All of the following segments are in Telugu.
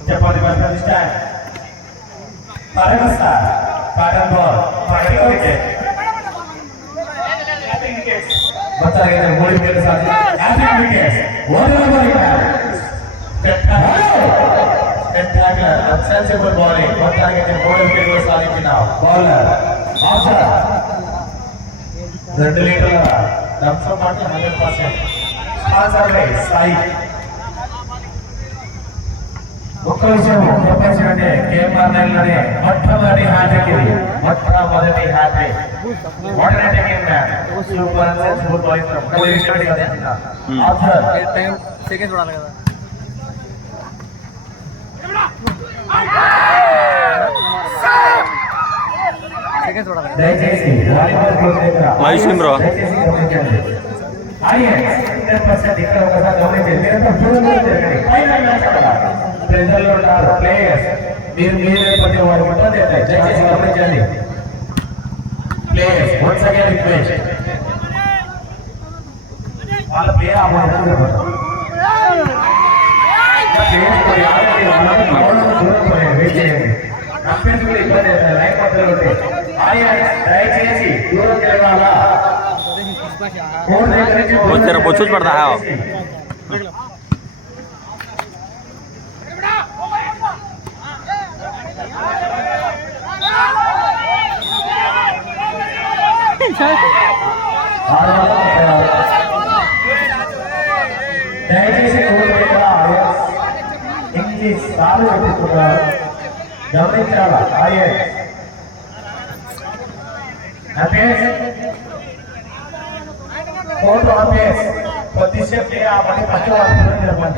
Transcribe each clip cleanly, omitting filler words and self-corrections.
Cepat diperhatikan. Paremasa, padan ball, padan wicket. बच्चा के अंदर बॉलिंग के साथ ethic wicket one over wicket spectacular sensible bowling बच्चा के अंदर बॉलिंग के साथ चुनाव बॉलर ऑप्शन రెండు లీటర్ల డంప్స్ పాటు 100% స్పాన్సర్ బై సాయి ఒక్క విషయం చెప్పాల్సిందంటే కేఎంఆర్ నెలలోనే మొట్టమొదటి హ్యాట్రిక్ ఇది మొట్టమొదటి hat trick what a taking man super sensible bowling from start కదా ఆఫ్టర్ టైం సెకండ్స్ పడాలి కదా సెకండ్స్ పడాలి దయచేసి వాలీబాల్ కోర్టు దగ్గర లైవ్ స్ట్రీమ్ బ్రో ఐఎస్ 100% ఇక్కడ ఒకసారి గమనించండి మీరంతా దూరంగా తిరగండి పైన మ్యాచ్ కదా ప్రెజర్లో ఉన్నారు ప్లేయర్స్ మీరే ప్రతి వారి పట్ల దయచేసి గమనించండి ప్లేయర్స్ వన్స్ అగైన్ రిక్వెస్ట్ వాళ్ళ ప్లేయర్ అమౌంట్ ప్లేయర్స్ को याद है వాళ్ళని దూరం పోయి వెయిట్ చేయండి కంపెనీ కూడా ఇబ్బంది లైన్ మధ్యలో ఉంటే ఐఎస్ దయచేసి దూరం తిరగాలా वो तेरा पोछूच पड़ता है దయచేసి ఇంగ్లీష్ సార్లు పెట్టుకున్నారు గమనించాలా फोटो ऑफिस प्रतिशत के अपने पक्ष वाले निर्माण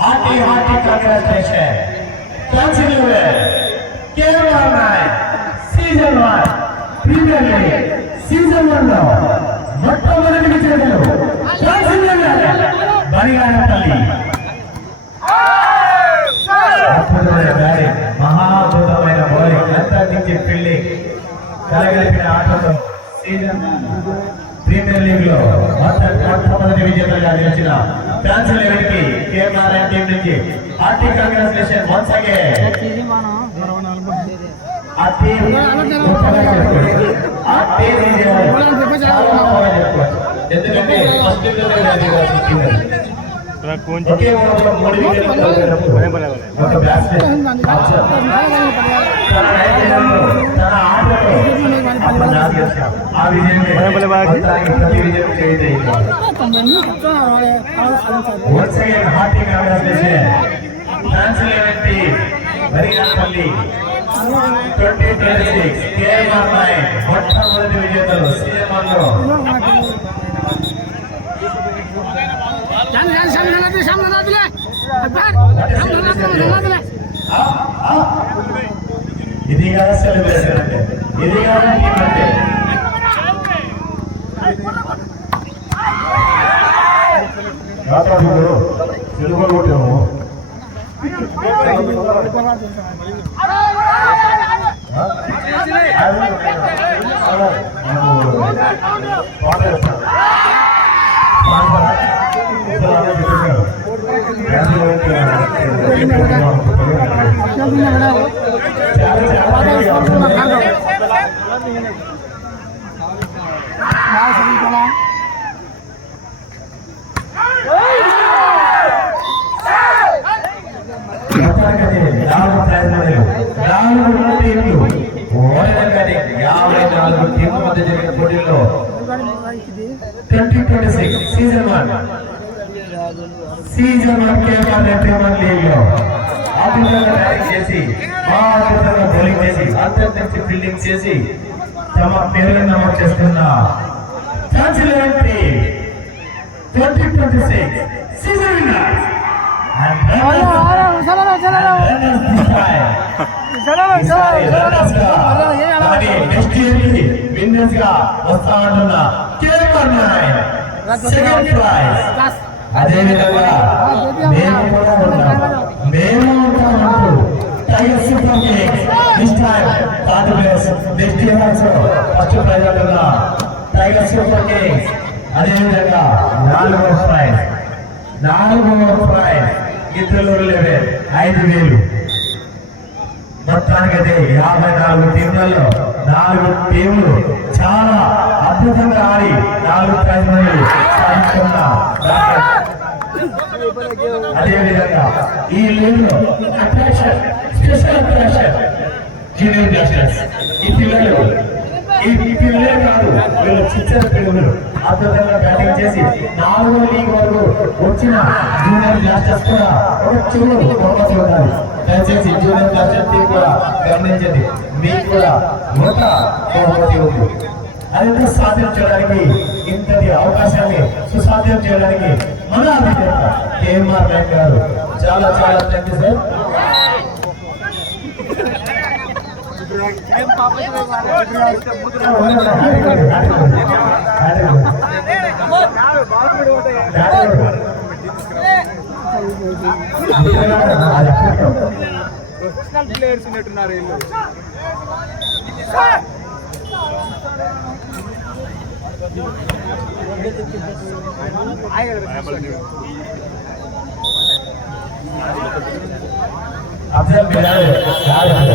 हार्टी हार्टी कांग्रेचुलेशन कंटिन्यू केवल सीजन 1 प्रीमियर लीग सीजन 1 లో మొట్టమొదటి విజేతలు బనిగానపల్లి మహాద్భుతమైన బౌలింగ్ అంతరించి ఫీల్డింగ్ కలగలిపిన ఆటలో సీజన్ ప్రీమియర్ లీగ్ లో మొట్టమొదటి విజేతలుగా నిలిచిన ఫ్యాన్స్ 11 కి కేఎంఆర్ టీం నుంచి హార్టీ కంగ్రాచులేషన్ వన్స్ అగైన్ ఆ టీం ఎందుకంటే ఫస్ట్ ఒకే ఓవర్లో 3 వికెట్లు ఒక బ్యాట్స్మెన్ తన ఆటలో ఆ విజయాన్ని ప్రతి విజయం చేయలేదు once again hearty congratulation fans 11 team Banaganapalli 2026 KMR 9 మొట్టమొదటి విజేతలు సీజన్ 1 లో ఇది కాదు సెలబ్రేషన్ అంటే ఇది కాదు అంటే తెలుగు కొట్టాము నాలుగు టీంలు ఓడిన 54 టీముల మధ్య జరిగిన పోటీల్లో 2026 సీజన్ 1 కేవలం ప్రీమియర్ లీగ్ లో అద్భుతంగా బ్యాటింగ్ చేసి అద్భుతంగా బౌలింగ్ చేసి అంతర్జాతీయ ఫీల్డింగ్ చేసి తమ పేరును నమోదు చేసుకున్న ఛాన్స్ 2026 సీజన్ విన్నర్స్ విన్నర్స్ గా వస్తా ఉంటున్న సెకండ్ ప్రైజ్. అదే విధంగా మేము కూడా ఉంటాం, మేము ఉంటామంటూ tiger super kings this time third place, next year also first prize అంటున్న టైగర్ సూపర్ కింగ్స్. అదే విధంగా 4వ ప్రైజ్ గిద్దలూరు లెవెల్ 5,000. మొత్తానికైతే 54 టీంలలో 4 టీంలు చాలా అద్భుతంగా ఆడి 4 ప్రైజ్లు సాధించుకున్న అదేవిధంగా ఈ లీగ్ లో attraction, special attraction junior blasters. ఈ పిల్లలే కాదు, వీళ్ళు చిచ్చర పిల్లలు అద్భుతంగా బ్యాటింగ్ చేసి 4వ లీగ్ వరకు వచ్చిన జూనియర్ బ్లాస్టర్స్ కూడా ఒక చూడు ఉండాలి. దయచేసి జూనియర్ బ్లాస్టర్స్ టీం కూడా గమనించండి, మీకు కూడా ఒక బహుమతి ఉంది. అదంతా సాధించడానికి, ఇంతటి అవకాశాన్ని సుసాధ్యం చేయడానికి మన అధినేత కేఎంఆర్ నాయక్ గారు చాలా చాలా thank you sir. Professional players ఉన్నట్టున్నారు వీళ్ళు. अफजल बिलाल याद है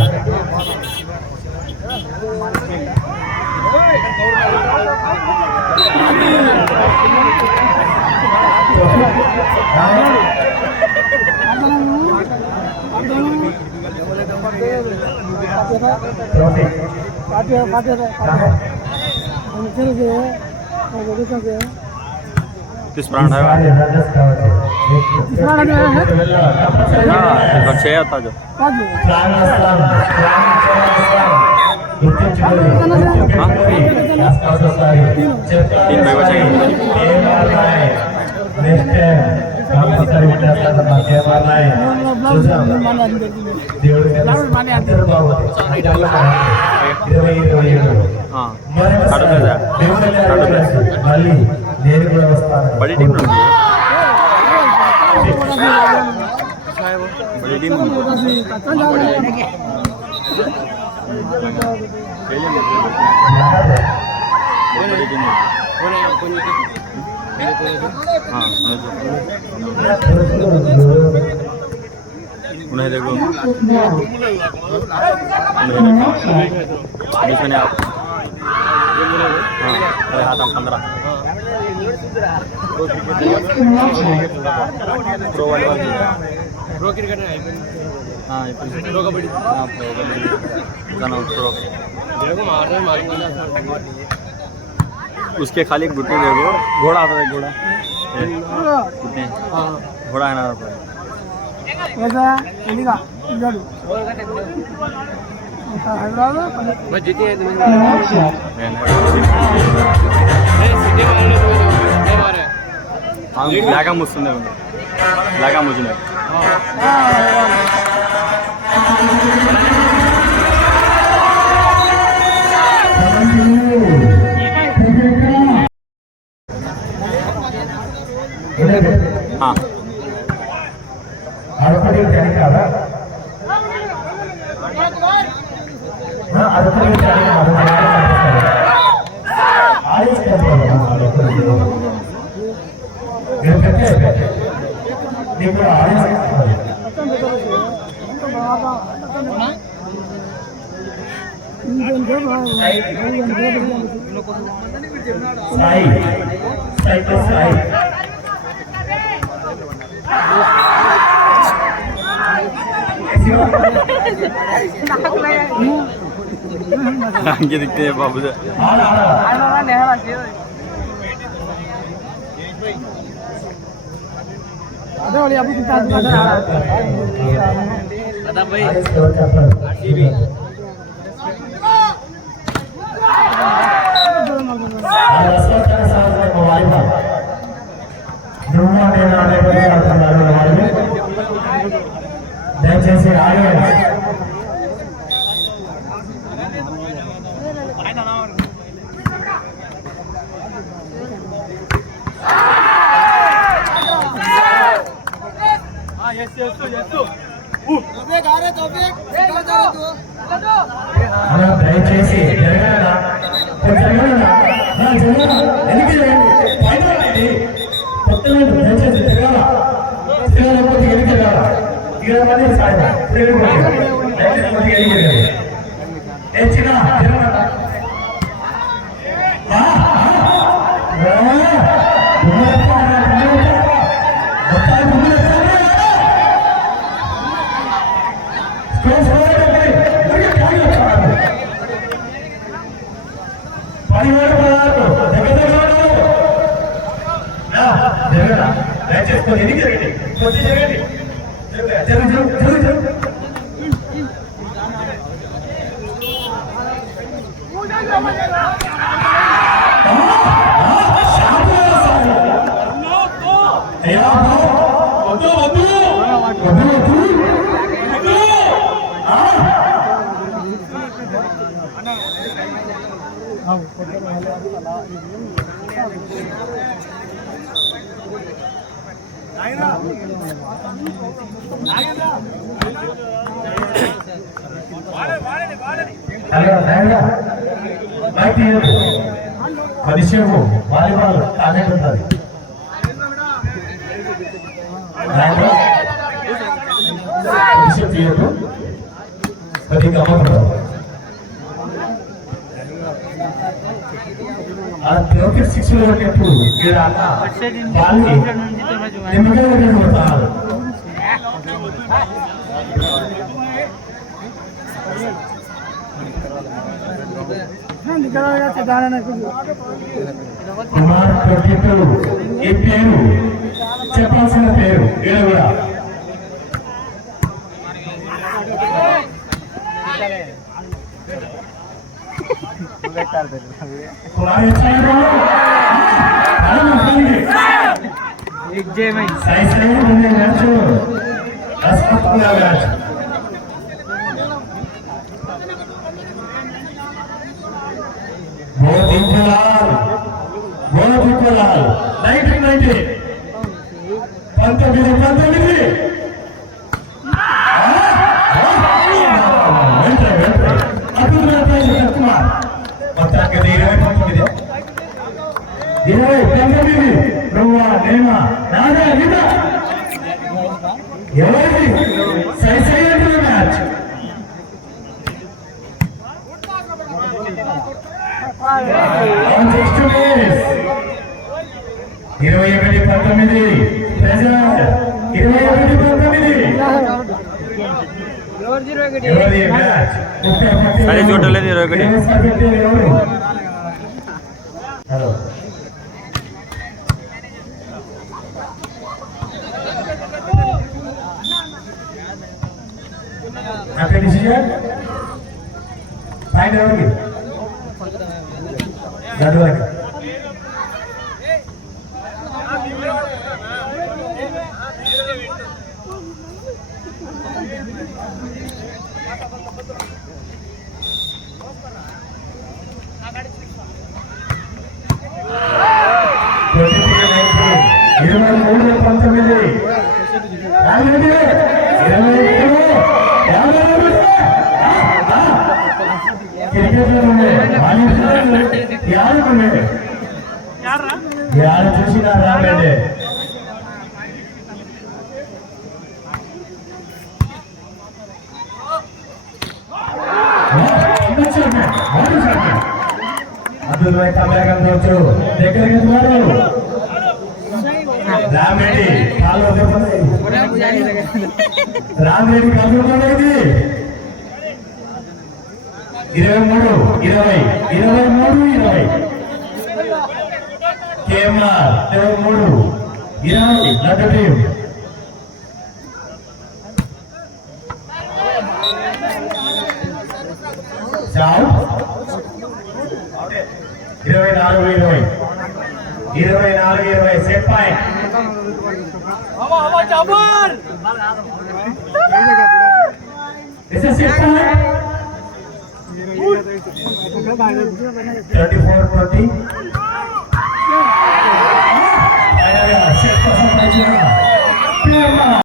किस ब्रांड है छः होता जो 3 भाई बचे बड़ी टीम बड़ी टीम उन्हें देखो इसमें आप हाँ हाथ 15 प्रो वाले प्रो क्रिकेट हाँ प्रो कबड्डी हाँ प्रो कबड्डी प्रो उसके खाली एक गुट्टे देखो घोड़ा आता है घोड़ा गुट्टे घोड़ा है ना లాగా ముస్తుంది లాగా ముస్తుంది हाँ అంకే దిక్తే బాబు ఆడ దయచేసి ఆడియన్స్ దయచేసి దయచేసి తిరగకపోతే దయచేసి ఎన్ని జరగండి కొద్ది జరగండి కొద్దిసేపు వాలీబాల్ టార్గెట్ ఉంటుంది కొద్దిసేపు తీయదు కొద్దిగా అమ్ముతుంది క్రికెట్ 6 కొట్టేప్పుడు వాళ్ళని నిమ్మకాయ కొట్టారు కుమార్ 22 ఈ పేరు చెప్పాల్సిన పేరు ఈడ కూడా సరే చూడలేదు 21 హలో आपका डिसीजन फाइनल होगी जादू लगा यार చూసినా రాలేదే అబ్దుల్ భాయ్ కమలాకం దోచు దగ్గరికి మారు రామరెడ్డి కాలు వదిలిపోయి రామరెడ్డి కాలు వదిలిపోయి కేఎంఆర్ 23-20 లడ్డు టీం. చావ్ 24-20 set point. This is set point. 34-20. Set point.